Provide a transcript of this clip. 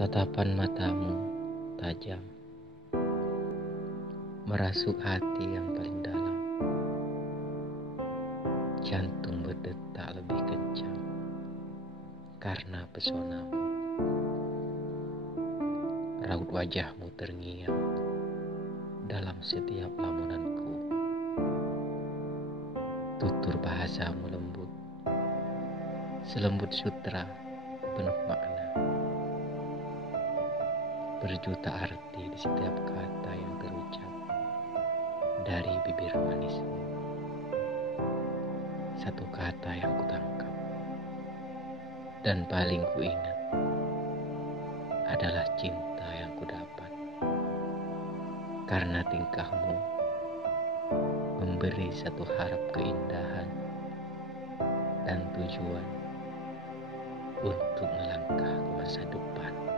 Tatapan matamu tajam, merasuk hati yang paling dalam. Jantung berdetak lebih kencang karena pesonamu. Raut wajahmu terngiang dalam setiap lamunanku. Tutur bahasamu lembut, selembut sutra penuh makna. Berjuta arti di setiap kata yang terucap dari bibir manismu. Satu kata yang kutangkap dan paling kuingat adalah cinta yang kudapat. Karena tingkahmu memberi satu harap keindahan dan tujuan untuk melangkah ke masa depan.